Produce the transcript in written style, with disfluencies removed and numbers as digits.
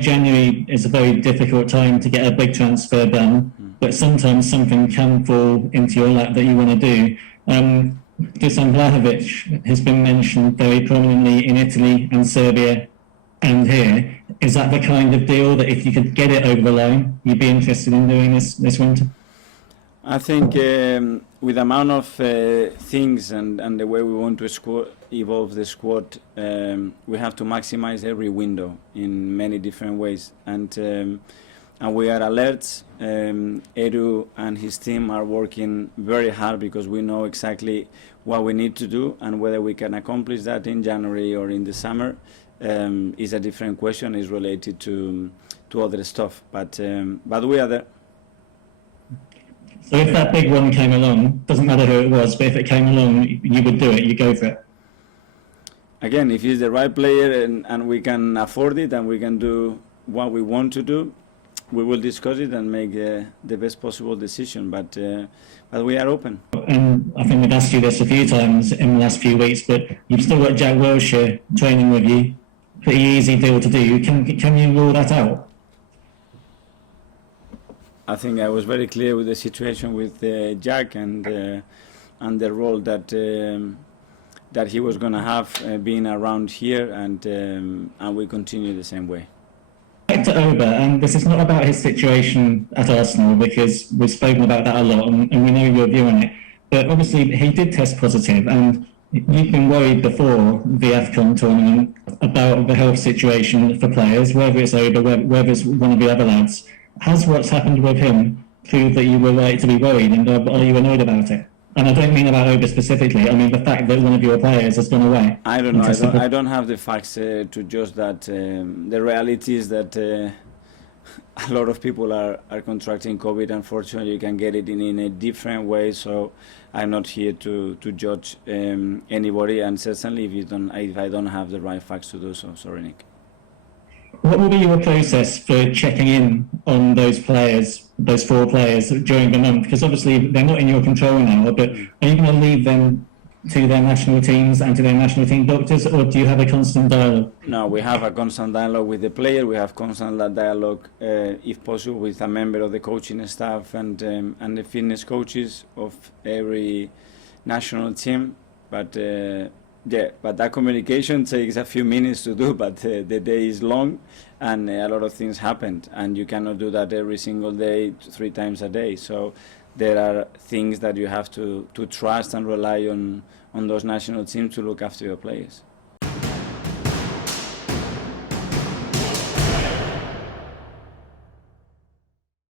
January is a very difficult time to get a big transfer done, but sometimes something can fall into your lap that you want to do. Dusan Vlahovic has been mentioned very prominently in Italy and Serbia and here. Is that the kind of deal that if you could get it over the line, you'd be interested in doing this winter? I think with the amount of things and the way we want to evolve the squad, we have to maximize every window in many different ways. And we are alert. Edu and his team are working very hard because we know exactly what we need to do, and whether we can accomplish that in January or in the summer is a different question. Is related to other stuff, but we are there. So if that big one came along, doesn't matter who it was, but if it came along, you would do it, you go for it? Again, if he's the right player and we can afford it and we can do what we want to do, we will discuss it and make the best possible decision, but we are open. And I think we've asked you this a few times in the last few weeks, but you've still got Jack Wilshere training with you. Pretty easy deal to do. Can you rule that out? I think I was very clear with the situation with Jack and the role that he was going to have being around here, and we continue the same way. Back to Oba, and this is not about his situation at Arsenal, because we've spoken about that a lot and we know your view on it, but obviously he did test positive, and you've been worried before the AFCON tournament about the health situation for players, whether it's Oba, whether it's one of the other lads. Has what's happened with him proved that you were right to be worried, and are you annoyed about it? And I don't mean about Oba specifically, I mean the fact that one of your players has gone away. I don't know, I don't have the facts to judge that. The reality is that a lot of people are contracting COVID. Unfortunately, you can get it in a different way, so I'm not here to judge anybody, and certainly if I don't have the right facts to do so. Sorry, Nick. What will be your process for checking in on those players, those 4 players, during the month? Because obviously they're not in your control now, but are you going to leave them to their national teams and to their national team doctors, or do you have a constant dialogue? No, we have a constant dialogue with the player. We have constant dialogue, if possible, with a member of the coaching staff and the fitness coaches of every national team. But but that communication takes a few minutes to do, but the day is long and a lot of things happened, and you cannot do that every single day, 3 times a day. So there are things that you have to trust and rely on those national teams to look after your players.